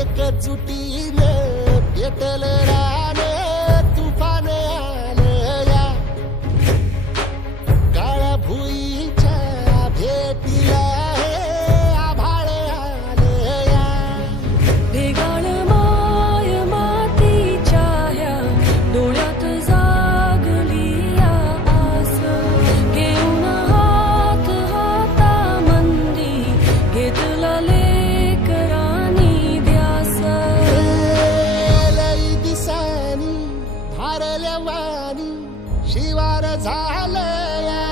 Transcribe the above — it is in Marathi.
एकजुटीन भेटल रान तुफान आलया काळ्या भुईच्या भेटीला आभाळ आलया घेऊन हाता मंदी घेतला ले वाणी शिवार झालया.